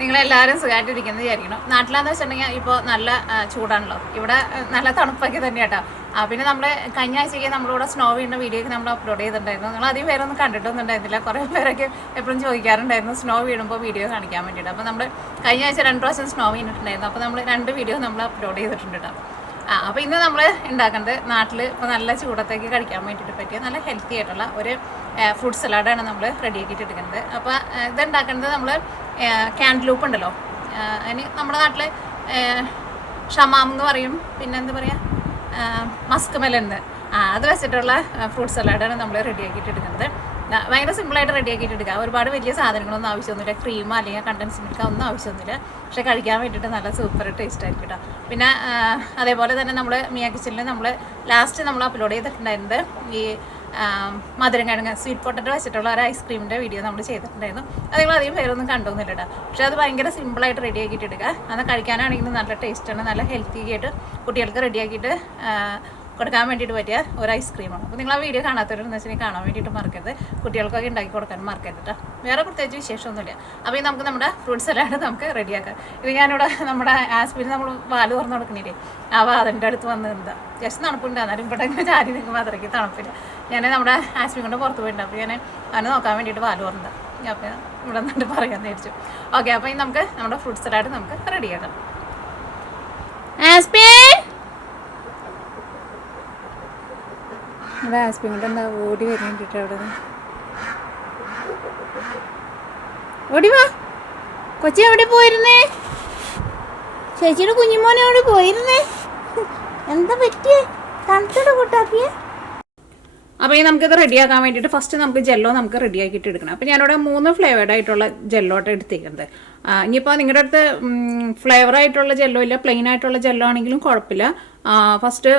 നിങ്ങളെല്ലാവരും സുഖമായിട്ടിരിക്കുന്നത് വിചാരിക്കണം. നാട്ടിലാന്ന് വെച്ചിട്ടുണ്ടെങ്കിൽ ഇപ്പോൾ നല്ല ചൂടാണല്ലോ, ഇവിടെ നല്ല തണുപ്പൊക്കെ തന്നെ കേട്ടോ. പിന്നെ നമ്മൾ കഴിഞ്ഞ ആഴ്ചയ്ക്ക് നമ്മളിവിടെ സ്നോ വീണ വീഡിയോയ്ക്ക് നമ്മൾ അപ്ലോഡ് ചെയ്തിട്ടുണ്ടായിരുന്നു. നിങ്ങൾ അധികം പേരൊന്നും കണ്ടിട്ടൊന്നും ഉണ്ടായിരുന്നില്ല. കുറേ പേരൊക്കെ എപ്പോഴും ചോദിക്കാറുണ്ടായിരുന്നു സ്നോ വീഴുമ്പോൾ വീഡിയോ കാണിക്കാൻ വേണ്ടിയിട്ട്. അപ്പോൾ നമ്മൾ കഴിഞ്ഞ ആഴ്ച 2 പ്രാവശ്യം സ്നോ വീണിട്ടുണ്ടായിരുന്നു. അപ്പോൾ നമ്മൾ 2 വീഡിയോ നമ്മൾ അപ്ലോഡ് ചെയ്തിട്ടുണ്ട് കേട്ടോ. അപ്പോൾ ഇന്ന് നമ്മൾ ഉണ്ടാക്കുന്നത് നാട്ടിൽ ഇപ്പോൾ നല്ല ചൂടത്തേക്ക് കഴിക്കാൻ വേണ്ടിയിട്ട് പറ്റിയ നല്ല ഹെൽത്തി ആയിട്ടുള്ള ഒരു ഫ്രൂട്ട് സലാഡാണ് നമ്മൾ റെഡിയാക്കിയിട്ട് എടുക്കുന്നത്. അപ്പോൾ ഇതുണ്ടാക്കുന്നത് നമ്മൾ ക്യാൻഡ്ലൂപ്പ് ഉണ്ടല്ലോ, അതിന് നമ്മുടെ നാട്ടിൽ ഷമാം എന്ന് പറയും, പിന്നെ എന്താ പറയുക മസ്ക് മെലന്ന്, അത് വെച്ചിട്ടുള്ള ഫ്രൂട്ട് സലാഡാണ് നമ്മൾ റെഡിയാക്കിയിട്ട് എടുക്കുന്നത്. ഭയങ്കര സിമ്പിളായിട്ട് റെഡിയാക്കിയിട്ട് എടുക്കുക. ഒരുപാട് വലിയ സാധനങ്ങളൊന്നും ആവശ്യമൊന്നുമില്ല, ക്രീമോ അല്ലെങ്കിൽ കണ്ടൻസ് മിൽക്കോ ഒന്നും ആവശ്യമൊന്നുമില്ല. പക്ഷേ കഴിക്കാൻ വേണ്ടിയിട്ട് നല്ല സൂപ്പർ ടേസ്റ്റ് ആയിരിക്കും കേട്ടോ. പിന്നെ അതേപോലെ തന്നെ നമ്മൾ മിയ കിച്ചണിൽ നമ്മൾ ലാസ്റ്റ് നമ്മൾ അപ്ലോഡ് ചെയ്തിട്ടുണ്ടായിരുന്നത് ഈ മധുരം കിഴങ്ങ് സ്വീറ്റ് പൊട്ടറ്റോ വെച്ചിട്ടുള്ള ഒരു ഐസ്ക്രീമിൻ്റെ വീഡിയോ നമ്മൾ ചെയ്തിട്ടുണ്ടായിരുന്നു. അത് നിങ്ങൾ അധികം പേരൊന്നും കണ്ടോന്നില്ല കേട്ടോ. പക്ഷേ അത് ഭയങ്കര സിമ്പിളായിട്ട് റെഡിയാക്കിയിട്ട് എടുക്കുക. അത് കഴിക്കാനാണെങ്കിലും നല്ല ടേസ്റ്റാണ്, നല്ല ഹെൽത്തി ആയിട്ട് കുട്ടികൾക്ക് റെഡിയാക്കിയിട്ട് കൊടുക്കാൻ വേണ്ടിയിട്ട് പറ്റിയ ഒരു ഐസ്ക്രീമാണ്. അപ്പോൾ നിങ്ങൾ ആ വീഡിയോ കാണാത്തവരെന്ന് വെച്ചിട്ടുണ്ടെങ്കിൽ കാണാൻ വേണ്ടിയിട്ട് മറക്കരുത്. കുട്ടികൾക്കൊക്കെ ഉണ്ടാക്കി കൊടുക്കാൻ മറക്കരുത് കേട്ടോ. വേറെ പ്രത്യേകിച്ച് വിശേഷമൊന്നുമില്ല. അപ്പോൾ നമുക്ക് നമ്മുടെ ഫ്രൂട്ട് സലാഡ് നമുക്ക് റെഡിയാക്കാം. ഇത് ഞാനിവിടെ നമ്മുടെ ആസ്പിന് നമ്മൾ പാല് തുറന്ന് കൊടുക്കണില്ലേ, അപ്പോൾ അതിൻ്റെ അടുത്ത് വന്ന് എന്താ ജസ്റ്റ് തണുപ്പുണ്ട്, എന്നാലും ഇവിടെ ഇങ്ങനെ ചാരി നിൽക്കുമ്പോൾ അത്രയ്ക്ക് തണുപ്പില്ല. ഞാൻ നമ്മുടെ ആസ്പിൻ കൊണ്ട് പുറത്ത് പോയിട്ടുണ്ട്. അപ്പോൾ ഞാൻ അവനെ നോക്കാൻ വേണ്ടിയിട്ട് പാല് തുറന്നത്. അപ്പോൾ ഇവിടെ നിന്നിട്ട് പറയാമെന്ന് വിചാരിച്ചു. ഓക്കെ, അപ്പോൾ ഇനി നമുക്ക് നമ്മുടെ ഫ്രൂട്ട് സലാഡ് നമുക്ക് റെഡിയാക്കാം. ആസ്പിൻ ഇവിടെ ആസ്പിൻ കൊണ്ട് എന്താ ഓടി വരുന്നുണ്ടിട്ട് അവിടെ നിന്ന് ഓടി വാ. കൊച്ചി എവിടെ പോയിരുന്നേ? ചേച്ചിയുടെ കുഞ്ഞുമോനെ എവിടെ പോയിരുന്നേ? എന്താ പറ്റിയേ? തണുത്തോടെ കൂട്ടാക്കിയേ? അപ്പോൾ ഈ നമുക്കിത് റെഡിയാക്കാൻ വേണ്ടിയിട്ട് ഫസ്റ്റ് നമുക്ക് ജെല്ലോ നമുക്ക് റെഡിയാക്കിയിട്ട് എടുക്കണം. അപ്പോൾ ഞാനിവിടെ 3 ഫ്ലേവേർഡ് ആയിട്ടുള്ള ജെല്ലോട്ട് എടുത്തേക്കുന്നത്. ഇനിയിപ്പോൾ നിങ്ങളുടെ അടുത്ത് ഫ്ലേവറായിട്ടുള്ള ജെല്ലോ ഇല്ല, പ്ലെയിൻ ആയിട്ടുള്ള ജെല്ലോ ആണെങ്കിലും കുഴപ്പമില്ല. ഫസ്റ്റ്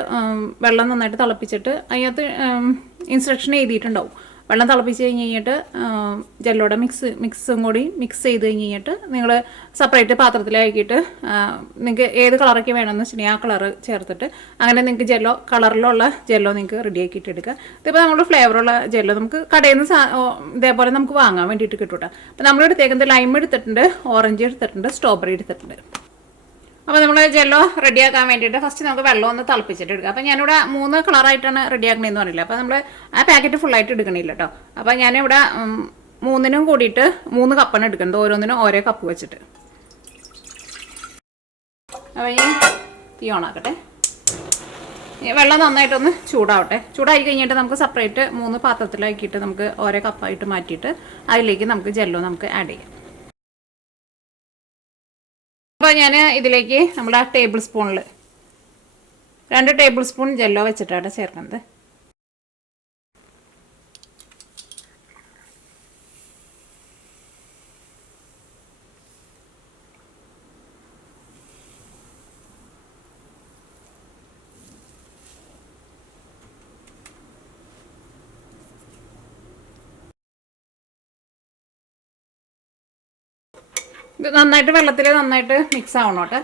വെള്ളം നന്നായിട്ട് തിളപ്പിച്ചിട്ട് അതിനകത്ത് ഇൻസ്ട്രക്ഷൻ എഴുതിയിട്ടുണ്ടാവും. വെള്ളം തിളപ്പിച്ച് കഴിഞ്ഞിട്ട് ജെല്ലോടെ മിക്സും കൂടി മിക്സ് ചെയ്ത് കഴിഞ്ഞിട്ട് നിങ്ങൾ സെപ്പറേറ്റ് പാത്രത്തിലാക്കിയിട്ട് നിങ്ങൾക്ക് ഏത് കളറൊക്കെ വേണമെന്ന് വെച്ചിട്ടുണ്ടെങ്കിൽ ആ കളറ് ചേർത്തിട്ട് അങ്ങനെ നിങ്ങൾക്ക് ജെല്ലോ കളറിലുള്ള ജെല്ലോ നിങ്ങൾക്ക് റെഡിയാക്കിയിട്ട് എടുക്കുക. ഇതിപ്പോൾ നമ്മുടെ ഫ്ലേവറുള്ള ജെല്ലോ നമുക്ക് കടയിൽ നിന്ന് ഇതേപോലെ നമുക്ക് വാങ്ങാൻ വേണ്ടിയിട്ട് കിട്ടും കേട്ടോ. അപ്പോൾ നമ്മൾ എടുത്തേക്കുന്നത് ലൈം എടുത്തിട്ടുണ്ട്, ഓറഞ്ച് എടുത്തിട്ടുണ്ട്, സ്ട്രോബെറി എടുത്തിട്ടുണ്ട്. അപ്പോൾ നമ്മൾ ജെല്ലോ റെഡിയാക്കാൻ വേണ്ടിയിട്ട് ഫസ്റ്റ് നമുക്ക് വെള്ളം ഒന്ന് തിളപ്പിച്ചിട്ട് എടുക്കുക. അപ്പോൾ ഞാനിവിടെ 3 കളറായിട്ടാണ് റെഡിയാക്കണമെന്ന് പറഞ്ഞില്ല. അപ്പോൾ നമ്മൾ ആ പാക്കറ്റ് ഫുള്ളായിട്ട് എടുക്കണില്ല കേട്ടോ. അപ്പോൾ ഞാനിവിടെ 3നും കൂടിയിട്ട് 3 കപ്പാണ് എടുക്കുന്നത്, ഓരോന്നിനും ഓരോ കപ്പ് വെച്ചിട്ട്. അപ്പോൾ ഈ തീ ഓണാക്കട്ടെ. വെള്ളം നന്നായിട്ടൊന്ന് ചൂടാവട്ടെ. ചൂടായി കഴിഞ്ഞിട്ട് നമുക്ക് സെപ്പറേറ്റ് 3 പാത്രത്തിലാക്കിയിട്ട് നമുക്ക് ഓരോ കപ്പായിട്ട് മാറ്റിയിട്ട് അതിലേക്ക് നമുക്ക് ജെല്ലോ നമുക്ക് ആഡ് ചെയ്യാം. അപ്പോൾ ഞാൻ ഇതിലേക്ക് നമ്മുടെ ടേബിൾ സ്പൂണിൽ 2 ടേബിൾ സ്പൂൺ ജെല്ലോ വെച്ചിട്ടാണ് ചേർക്കുന്നത്. ഇത് നന്നായിട്ട് വെള്ളത്തിൽ നന്നായിട്ട് മിക്സ് ആവണം കേട്ടോ.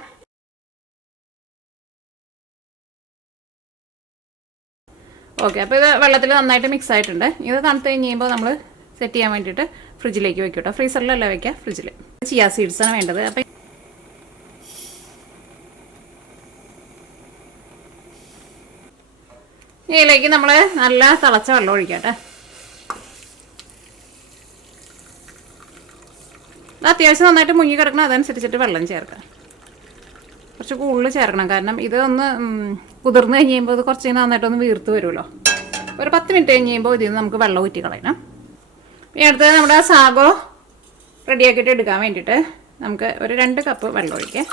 ഓക്കെ, അപ്പോൾ ഇത് വെള്ളത്തിൽ നന്നായിട്ട് മിക്സ് ആയിട്ടുണ്ട്. ഇത് തണുത്ത് കഴിയുമ്പോൾ നമ്മൾ സെറ്റ് ചെയ്യാൻ വേണ്ടിയിട്ട് ഫ്രിഡ്ജിലേക്ക് വെക്കും കേട്ടോ. ഫ്രീസറിലല്ല വയ്ക്കുക, ഫ്രിഡ്ജിൽ. ചിയാ സീഡ്സാണ് വേണ്ടത്. അപ്പോൾ ഇതിലേക്ക് നമ്മൾ നല്ല തിളച്ച വെള്ളം ഒഴിക്കാം കേട്ടോ. അത്യാവശ്യം നന്നായിട്ട് മുങ്ങി കിടക്കണം, അതനുസരിച്ചിട്ട് വെള്ളം ചേർക്കാം. കുറച്ച് കൂടുതൽ ചേർക്കണം, കാരണം ഇതൊന്ന് കുതിർന്ന് കഴിയുമ്പോൾ ഇത് കുറച്ച് നന്നായിട്ടൊന്ന് വീർത്ത് വരുമല്ലോ. ഒരു 10 മിനിറ്റ് കഴിഞ്ഞ് കഴിയുമ്പോൾ ഇതിൽ നിന്ന് നമുക്ക് വെള്ളം ഊറ്റി കളയണം. പിന്നെ അടുത്തത് നമ്മുടെ സാഗോ റെഡിയാക്കിയിട്ട് എടുക്കാൻ വേണ്ടിയിട്ട് നമുക്ക് ഒരു 2 കപ്പ് വെള്ളം ഒഴിക്കാം.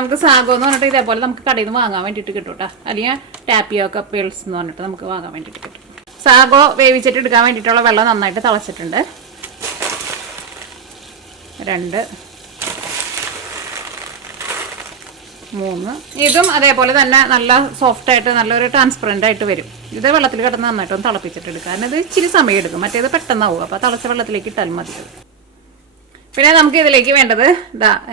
നമുക്ക് സാഗോ എന്ന് പറഞ്ഞിട്ട് ഇതേപോലെ നമുക്ക് കടയിൽ നിന്ന് വാങ്ങാൻ വേണ്ടിയിട്ട് കിട്ടും കേട്ടോ. അല്ലെങ്കിൽ ടാപ്പിയോക്ക പേൾസ് എന്ന് പറഞ്ഞിട്ട് നമുക്ക് വാങ്ങാൻ വേണ്ടിയിട്ട് കിട്ടും. സാഗോ വേവിച്ചിട്ട് എടുക്കാൻ വേണ്ടിയിട്ടുള്ള വെള്ളം നന്നായിട്ട് തിളച്ചിട്ടുണ്ട്. 2 3 ഇതും അതേപോലെ തന്നെ നല്ല സോഫ്റ്റായിട്ട് നല്ലൊരു ട്രാൻസ്പെറൻ്റ് ആയിട്ട് വരും. ഇത് വെള്ളത്തിൽ കിടന്ന് നന്നായിട്ടൊന്ന് തിളപ്പിച്ചിട്ട് എടുക്കുക. കാരണം ഇത് ഇച്ചിരി സമയം എടുക്കും, മറ്റേത് പെട്ടെന്നാവും. അപ്പോൾ തിളച്ച വെള്ളത്തിലേക്ക് ഇട്ടാൽ മതി. പിന്നെ നമുക്ക് ഇതിലേക്ക് വേണ്ടത്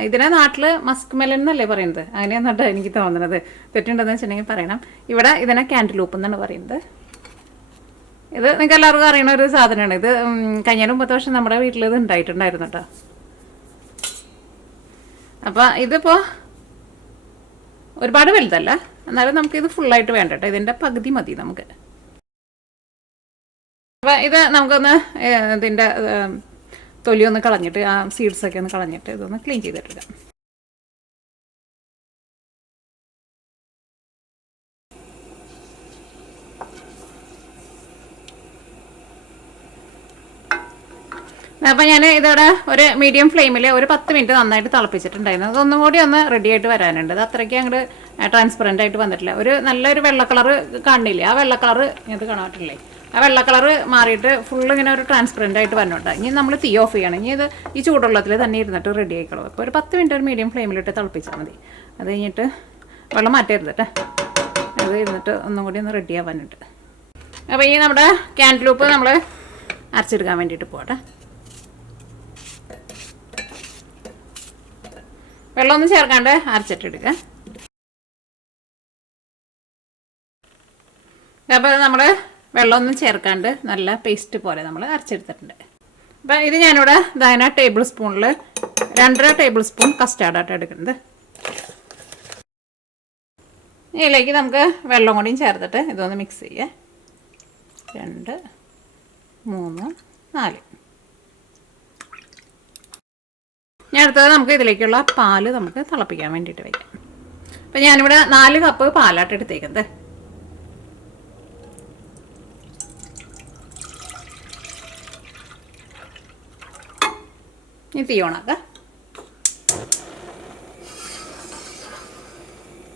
ഇതിനെ നാട്ടിൽ മസ്ക് മെലൻ എന്നല്ലേ പറയുന്നത്, അങ്ങനെയാണെന്നാട്ടോ എനിക്ക് തോന്നുന്നത്. തെറ്റുണ്ടെന്ന് വെച്ചിട്ടുണ്ടെങ്കിൽ പറയണം. ഇവിടെ ഇതിനെ ക്യാൻഡലൂപ്പ് എന്നാണ് പറയുന്നത്. ഇത് നിങ്ങൾക്ക് എല്ലാവർക്കും അറിയണ ഒരു സാധനമാണ്. ഇത് കഴിഞ്ഞ 30 വർഷം നമ്മുടെ വീട്ടിൽ ഇത് ഉണ്ടായിട്ടുണ്ടായിരുന്നു കേട്ടോ. അപ്പോൾ ഇതിപ്പോൾ ഒരുപാട് വലുതല്ല, എന്നാലും നമുക്കിത് ഫുള്ളായിട്ട് വേണ്ട കേട്ടോ. ഇതിൻ്റെ പകുതി മതി നമുക്ക്. അപ്പോൾ ഇത് നമുക്കൊന്ന് ഇതിൻ്റെ തൊലിയൊന്ന് കളഞ്ഞിട്ട് ആ സീഡ്സൊക്കെ ഒന്ന് കളഞ്ഞിട്ട് ഇതൊന്ന് ക്ലീൻ ചെയ്തിട്ടിടാം. അപ്പോൾ ഞാൻ ഇതോടെ ഒരു മീഡിയം ഫ്ലെയിമിൽ ഒരു 10 മിനിറ്റ് നന്നായിട്ട് തിളപ്പിച്ചിട്ടുണ്ടായിരുന്നു. അതൊന്നും കൂടി ഒന്ന് റെഡി ആയിട്ട് വരാനുണ്ട്. അത് അത്രയ്ക്ക് അങ്ങോട്ട് ട്രാൻസ്പെറൻ്റ് ആയിട്ട് വന്നിട്ടില്ല. ഒരു നല്ലൊരു വെള്ള കളറ് കാണില്ലേ, ആ വെള്ള കളറ് ഇത് കാണാട്ടില്ലേ, ആ വെള്ള കളറ് മാറിയിട്ട് ഫുള്ള് ഇങ്ങനെ ഒരു ട്രാൻസ്പെറൻ്റ് ആയിട്ട് വന്നിട്ടുണ്ട്. ഇനി നമ്മൾ തീ ഓഫ് ചെയ്യണം. ഇനി ഇത് ഈ ചൂടുവെള്ളത്തിൽ തന്നെ ഇരുന്നിട്ട് റെഡി ആയിക്കോളും. അപ്പോൾ ഒരു 10 മിനിറ്റ് ഒരു മീഡിയം ഫ്ലെയിമിലിട്ട് തിളപ്പിച്ചാൽ മതി. അത് കഴിഞ്ഞിട്ട് വെള്ളം മാറ്റരുത് കേട്ടോ. അത് ഇരുന്നിട്ട് ഒന്നും കൂടി ഒന്ന് റെഡി ആവാനുണ്ട്. അപ്പോൾ ഈ നമ്മുടെ ക്യാൻറ്റലൂപ്പ് നമ്മൾ അരച്ചെടുക്കാൻ വേണ്ടിയിട്ട് പോകട്ടെ. വെള്ളമൊന്നും ചേർക്കാണ്ട് അരച്ചിട്ടെടുക്കുക. അപ്പോൾ നമ്മൾ വെള്ളമൊന്നും ചേർക്കാണ്ട് നല്ല പേസ്റ്റ് പോലെ നമ്മൾ അരച്ചെടുത്തിട്ടുണ്ട്. അപ്പോൾ ഇത് ഞാനിവിടെ ഇതായ ടേബിൾ സ്പൂണിൽ 2.5 ടേബിൾ സ്പൂൺ കസ്റ്റാർഡായിട്ട് എടുക്കുന്നത്. ഇതിലേക്ക് നമുക്ക് വെള്ളം കൂടിയും ചേർത്തിട്ട് ഇതൊന്ന് മിക്സ് ചെയ്യുക. 2, 3, 4. ഞാൻ അടുത്തത് നമുക്ക് ഇതിലേക്കുള്ള പാല് നമുക്ക് തിളപ്പിക്കാൻ വേണ്ടിയിട്ട് വയ്ക്കാം. അപ്പം ഞാനിവിടെ 4 കപ്പ് പാലാട്ട് എടുത്തേക്കുന്നത്. ഇനി തീ ഓണാക്കാം.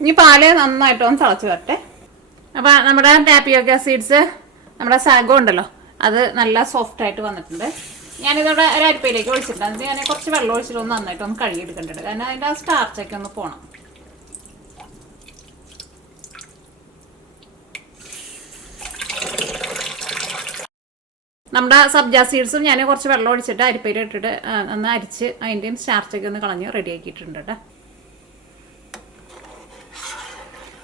ഇനി പാല് നന്നായിട്ടൊന്ന് തിളച്ച് വരട്ടെ. അപ്പം നമ്മുടെ ടാപ്പിയോക്ക സീഡ്സ്, നമ്മുടെ സാഗോ ഉണ്ടല്ലോ, അത് നല്ല സോഫ്റ്റായിട്ട് വന്നിട്ടുണ്ട്. ഞാനിതോടെ ഒരു അരിപ്പയിലേക്ക് ഒഴിച്ചിട്ടുണ്ട്. അതിന് ഞാൻ കുറച്ച് വെള്ളം ഒഴിച്ചിട്ട് ഒന്ന് നന്നായിട്ടൊന്ന് കഴുകിയെടുക്കേണ്ടത്. കാരണം അതിൻ്റെ ആ സ്റ്റാർച്ചൊക്കെ ഒന്ന് പോകണം. നമ്മുടെ സബ്ജ സീഡ്സും ഞാൻ കുറച്ച് വെള്ളം ഒഴിച്ചിട്ട് അരിപ്പയിൽ ഇട്ടിട്ട് ഒന്ന് അരിച്ച് അതിൻ്റെയും സ്റ്റാർച്ചൊക്കെ ഒന്ന് കളഞ്ഞ് റെഡിയാക്കിയിട്ടുണ്ട് കേട്ടോ.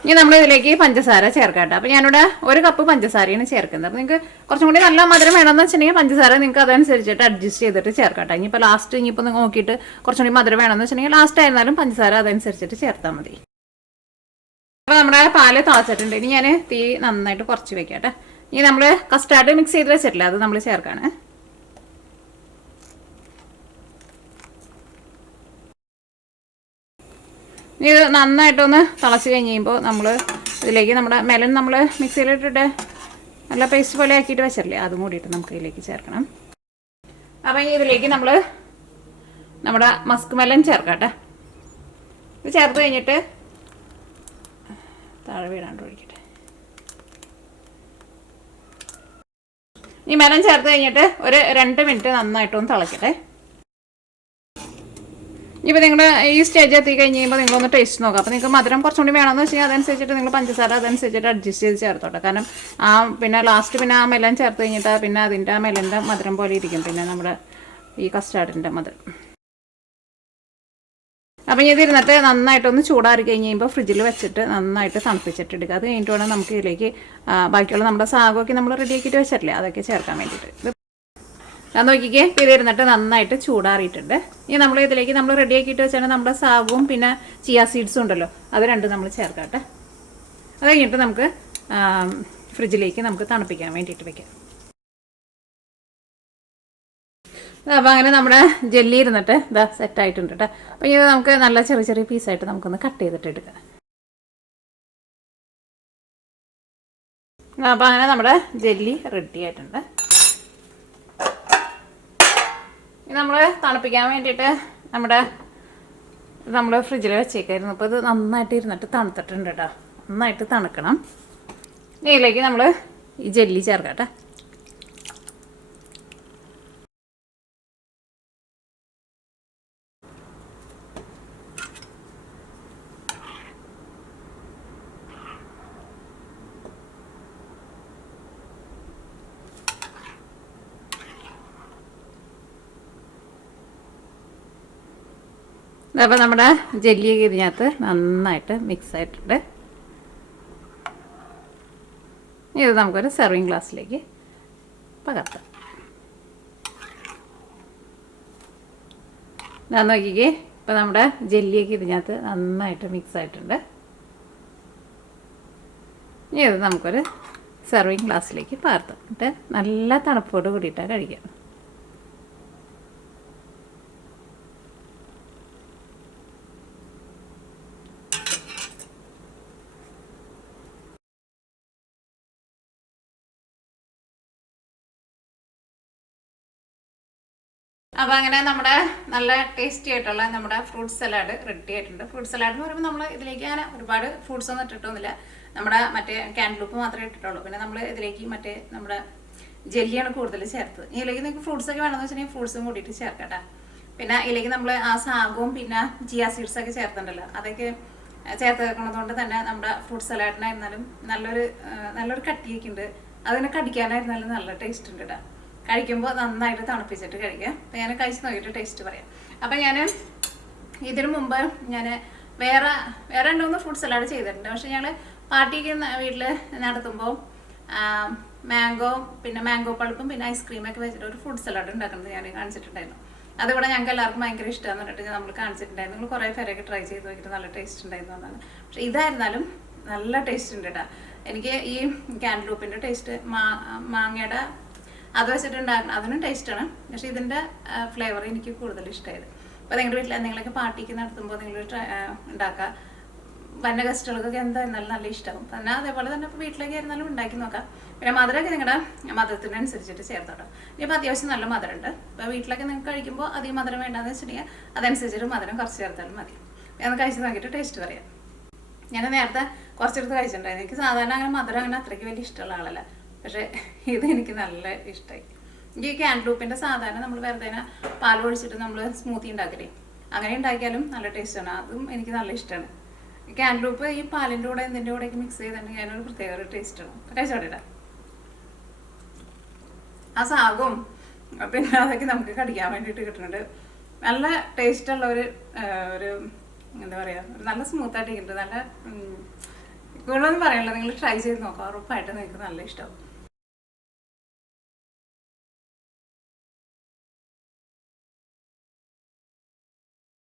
ഇനി നമ്മൾ ഇതിലേക്ക് പഞ്ചസാര ചേർക്കാം. അപ്പോൾ ഞാനിവിടെ 1 കപ്പ് പഞ്ചസാരയാണ് ചേർക്കുന്നത്. അപ്പോൾ നിങ്ങൾക്ക് കുറച്ചും കൂടി നല്ല മധുരം വേണമെന്ന് വെച്ചിട്ടുണ്ടെങ്കിൽ പഞ്ചസാര നിങ്ങൾക്ക് അതനുസരിച്ചിട്ട് അഡ്ജസ്റ്റ് ചെയ്തിട്ട് ചേർക്കാം. ഇനിയിപ്പോൾ ലാസ്റ്റ് ഇനിയിപ്പോൾ നോക്കിയിട്ട് കുറച്ചും കൂടി മധുരം വേണമെന്ന് വെച്ചിട്ടുണ്ടെങ്കിൽ ലാസ്റ്റ് ആയിരുന്നാലും പഞ്ചസാര അതനുസരിച്ചിട്ട് ചേർത്താൽ മതി. അപ്പോൾ നമ്മുടെ പാല് തിളച്ചിട്ടുണ്ട്. ഇനി ഞാൻ തീ നന്നായിട്ട് കുറച്ച് വെക്കാം കേട്ടോ. ഇനി നമ്മൾ കസ്റ്റാർഡ് മിക്സ് ചെയ്ത് വെച്ചിട്ടില്ല, അത് നമ്മൾ ചേർക്കാണ്. ഇത് നന്നായിട്ടൊന്ന് തിളച്ച് കഴിഞ്ഞ് കഴിയുമ്പോൾ നമ്മൾ ഇതിലേക്ക് നമ്മുടെ മെലൻ നമ്മൾ മിക്സിയിലിട്ടിട്ട് നല്ല പേസ്റ്റ് പോലെ ആക്കിയിട്ട് വെച്ചിട്ടില്ലേ, അതും കൂടിയിട്ട് നമുക്ക് ഇതിലേക്ക് ചേർക്കണം. അപ്പം ഇതിലേക്ക് നമ്മൾ നമ്മുടെ മസ്ക് മെലൻ ചേർക്കട്ടെ. ഇത് ചേർത്ത് കഴിഞ്ഞിട്ട് താഴെ വീടാണ്ട് ഒഴിക്കട്ടെ. ഈ മെലൻ ചേർത്ത് കഴിഞ്ഞിട്ട് ഒരു 2 മിനിറ്റ് നന്നായിട്ടൊന്ന് തിളക്കട്ടെ. ഇപ്പോൾ നിങ്ങൾ ഈ സ്റ്റേജ് എത്തി കഴിഞ്ഞ് കഴിയുമ്പോൾ നിങ്ങളൊന്ന് ടേസ്റ്റ് നോക്കാം. അപ്പോൾ നിങ്ങൾക്ക് മധുരം കുറച്ചുകൂടി വേണമെന്ന് വെച്ചാൽ അതനുസരിച്ചിട്ട് നിങ്ങൾ പഞ്ചസാര അതനുസരിച്ചിട്ട് അഡ്ജസ്റ്റ് ചെയ്ത് ചേർത്തോട്ടെ. കാരണം പിന്നെ ലാസ്റ്റ് പിന്നെ ആ മെലൻ ചേർത്ത് കഴിഞ്ഞിട്ട് പിന്നെ അതിൻ്റെ ആ മെലൻ്റെ മധുരം പോലെ ഇരിക്കും പിന്നെ നമ്മുടെ ഈ കസ്റ്റാർഡിൻ്റെ മധുരം. അപ്പം ഇതിരുന്നിട്ട് നന്നായിട്ടൊന്ന് ചൂടാറി കഴിഞ്ഞ് കഴിയുമ്പോൾ ഫ്രിഡ്ജിൽ വെച്ചിട്ട് നന്നായിട്ട് തണുപ്പിച്ചിട്ടെടുക്കുക. അത് കഴിഞ്ഞിട്ട് വേണം നമുക്ക് ഇതിലേക്ക് ബാക്കിയുള്ള നമ്മുടെ സാഗമൊക്കെ നമ്മൾ റെഡിയാക്കിയിട്ട് വെച്ചിട്ടില്ലേ, അതൊക്കെ ചേർക്കാൻ വേണ്ടിയിട്ട്. ഞാൻ നോക്കിക്കേ, ഇതിരുന്നിട്ട് നന്നായിട്ട് ചൂടാറിയിട്ടുണ്ട്. ഇനി നമ്മൾ ഇതിലേക്ക് നമ്മൾ റെഡിയാക്കിയിട്ട് വെച്ചാൽ നമ്മുടെ സാഗവും പിന്നെ ചിയ സീഡ്സും ഉണ്ടല്ലോ, അത് രണ്ടും നമ്മൾ ചേർക്കട്ടെ. അത് കഴിഞ്ഞിട്ട് നമുക്ക് ഫ്രിഡ്ജിലേക്ക് നമുക്ക് തണുപ്പിക്കാൻ വേണ്ടിയിട്ട് വെക്കാം. അപ്പോൾ അങ്ങനെ നമ്മുടെ ജെല്ലി ഇരുന്നിട്ട് ഇതാ സെറ്റായിട്ടുണ്ട് കേട്ടോ. അപ്പോൾ ഇത് നമുക്ക് നല്ല ചെറിയ ചെറിയ പീസായിട്ട് നമുക്കൊന്ന് കട്ട് ചെയ്തിട്ട് എടുക്കാം. അപ്പോൾ അങ്ങനെ നമ്മുടെ ജെല്ലി റെഡി ആയിട്ടുണ്ട്. നമ്മൾ തണുപ്പിക്കാൻ വേണ്ടിയിട്ട് നമ്മൾ ഫ്രിഡ്ജിൽ വെച്ചേക്കായിരുന്നു. അപ്പോൾ ഇത് നന്നായിട്ട് ഇരുന്നിട്ട് തണുത്തിട്ടുണ്ട് കേട്ടോ. നന്നായിട്ട് തണുക്കണം. ഇതിലേക്ക് നമ്മൾ ഈ ജെല്ലി ചേർക്കട്ടെ. അപ്പോൾ നമ്മുടെ ജെല്ലിയൊക്കെ ഇതിനകത്ത് നന്നായിട്ട് മിക്സ് ആയിട്ടുണ്ട്. ഇത് നമുക്കൊരു സെർവിങ് ഗ്ലാസ്സിലേക്ക് പകർത്താം. ഞാൻ നോക്കിക്കേ, ഇപ്പോൾ നമ്മുടെ ജെല്ലിയൊക്കെ ഇതിനകത്ത് നന്നായിട്ട് മിക്സ് ആയിട്ടുണ്ട്. ഇനി ഇത് നമുക്കൊരു സെർവിങ് ഗ്ലാസ്സിലേക്ക് പകർത്താം. എന്നിട്ട് നല്ല തണുപ്പോട് കൂടിയിട്ടാണ് കഴിക്കാം. അപ്പോൾ അങ്ങനെ നമ്മുടെ നല്ല ടേസ്റ്റി ആയിട്ടുള്ള നമ്മുടെ ഫ്രൂട്ട് സലാഡ് റെഡി ആയിട്ടുണ്ട്. ഫ്രൂട്ട് സലാഡ് എന്ന് പറയുമ്പോൾ നമ്മൾ ഇതിലേക്ക് അങ്ങനെ ഒരുപാട് ഫ്രൂട്ട്സ് ഒന്നും ഇട്ടിട്ടൊന്നുമില്ല. നമ്മുടെ മറ്റേ ക്യാൻഡ്ലൂപ്പ് മാത്രമേ ഇട്ടിട്ടുള്ളൂ. പിന്നെ നമ്മൾ ഇതിലേക്ക് മറ്റേ നമ്മുടെ ജെല്ലിയാണ് കൂടുതൽ ചേർത്തത്. ഇതിലേക്ക് നിങ്ങൾക്ക് ഫ്രൂട്ട്സ് ഒക്കെ വേണമെന്ന് വെച്ചിട്ടുണ്ടെങ്കിൽ ഫ്രൂട്ട്സും കൂടിയിട്ട് ചേർക്കട്ടെ. പിന്നെ ഇതിലേക്ക് നമ്മൾ ആ സാഗവും പിന്നെ ചിയ സീഡ്സ് ഒക്കെ ചേർത്തിട്ടുണ്ടല്ലോ, അതൊക്കെ ചേർത്ത് വെക്കുന്നതുകൊണ്ട് തന്നെ നമ്മുടെ ഫ്രൂട്ട് സലാഡിനായിരുന്നാലും നല്ലൊരു കട്ടിയൊക്കെ ഉണ്ട്. അതിനെ കടിക്കാനായിരുന്നാലും നല്ല ടേസ്റ്റ് ഉണ്ട് കേട്ടോ. കഴിക്കുമ്പോൾ നന്നായിട്ട് തണുപ്പിച്ചിട്ട് കഴിക്കുക. അപ്പം ഞാൻ കഴിച്ച് നോക്കിയിട്ട് ടേസ്റ്റ് പറയാം. അപ്പം ഞാൻ ഇതിനു മുമ്പ് ഞാൻ വേറെ 2-3 ഫ്രൂട്ട് സലാഡ് ചെയ്തിട്ടുണ്ട്. പക്ഷെ ഞങ്ങൾ പാർട്ടിക്ക് വീട്ടിൽ നടത്തുമ്പോൾ മാംഗോ പിന്നെ മാംഗോ പൾപ്പും പിന്നെ ഐസ്ക്രീമൊക്കെ വെച്ചിട്ട് ഒരു ഫ്രൂട്ട് സലാഡ് ഉണ്ടാക്കുന്നത് ഞാൻ കാണിച്ചിട്ടുണ്ടായിരുന്നു. അതുകൂടെ ഞങ്ങൾക്ക് എല്ലാവർക്കും ഭയങ്കര ഇഷ്ടമാണെന്ന് പറഞ്ഞിട്ട് നമ്മൾ കാണിച്ചിട്ടുണ്ടായിരുന്നു. നിങ്ങൾ കുറേ പേരൊക്കെ ട്രൈ ചെയ്ത് നോക്കിയിട്ട് നല്ല ടേസ്റ്റ് ഉണ്ടായിരുന്നു എന്നാണ്. പക്ഷെ ഇതായിരുന്നാലും നല്ല ടേസ്റ്റ് ഉണ്ട് കേട്ടോ. എനിക്ക് ഈ ക്യാൻഡ്ലൂപ്പിൻ്റെ ടേസ്റ്റ് മാങ്ങയുടെ അത് വെച്ചിട്ടുണ്ടാക്കണം, അതിനും ടേസ്റ്റാണ്. പക്ഷേ ഇതിൻ്റെ ഫ്ലേവർ എനിക്ക് കൂടുതൽ ഇഷ്ടമായത്. അപ്പോൾ നിങ്ങളുടെ വീട്ടിൽ എന്തെങ്കിലുമൊക്കെ പാർട്ടിക്ക് നടത്തുമ്പോൾ നിങ്ങൾ ഉണ്ടാക്കുക. വന്ന ഗസ്റ്റുകൾക്കൊക്കെ എന്തായിരുന്നാലും നല്ല ഇഷ്ടമാകും. പിന്നെ അതേപോലെ തന്നെ ഇപ്പോൾ വീട്ടിലേക്ക് ആയിരുന്നാലും ഉണ്ടാക്കി നോക്കാം. പിന്നെ മധുരമൊക്കെ നിങ്ങളുടെ മധുരത്തിനനുസരിച്ചിട്ട് ചേർത്തോട്ടോ. ഇനിയിപ്പോൾ അത്യാവശ്യം നല്ല മധുരമുണ്ട്. ഇപ്പോൾ വീട്ടിലൊക്കെ നിങ്ങൾക്ക് കഴിക്കുമ്പോൾ അധികം മധുരം വേണ്ടാന്ന് വെച്ചിട്ടുണ്ടെങ്കിൽ അതനുസരിച്ചിട്ട് മധുരം കുറച്ച് ചേർത്താലും മതി. ഞാൻ കഴിച്ച് നോക്കിയിട്ട് ടേസ്റ്റ് പറയാം. ഞാൻ നേരത്തെ കുറച്ചെടുത്ത് കഴിച്ചിട്ടുണ്ടായിരുന്നു. എനിക്ക് സാധാരണ അങ്ങനെ മധുരം അങ്ങനെ അത്രയ്ക്ക് വലിയ ഇഷ്ടമുള്ള ആളല്ല. പക്ഷേ ഇത് എനിക്ക് നല്ല ഇഷ്ടമായി. ഈ ക്യാൻഡ്ലൂപ്പിൻ്റെ സാധാരണ നമ്മൾ വെറുതെ പാൽ ഒഴിച്ചിട്ട് നമ്മൾ സ്മൂത്തി ഉണ്ടാക്കില്ലേ, അങ്ങനെ ഉണ്ടാക്കിയാലും നല്ല ടേസ്റ്റാണ്. അതും എനിക്ക് നല്ല ഇഷ്ടമാണ്. ക്യാൻഡ്ലൂപ്പ് ഈ പാലിൻ്റെ കൂടെ എന്തിൻ്റെ കൂടെയൊക്കെ മിക്സ് ചെയ്തിട്ടുണ്ടെങ്കിൽ അതിനൊരു പ്രത്യേക ഒരു ടേസ്റ്റാണ്. കഴിച്ചോട്ടെ. ആ സാഗവും പിന്നെ അതൊക്കെ നമുക്ക് കടിക്കാൻ വേണ്ടിയിട്ട് കിട്ടുന്നുണ്ട്. നല്ല ടേസ്റ്റുള്ള ഒരു എന്താ പറയുക, ഒരു നല്ല സ്മൂത്തായിട്ട് ഇരിക്കുന്നുണ്ട്. നല്ല കൂടുതലൊന്നും പറയാനുള്ളത്, നിങ്ങൾ ട്രൈ ചെയ്ത് നോക്കാം. ഉറപ്പായിട്ട് നിങ്ങൾക്ക് നല്ല ഇഷ്ടമാവും.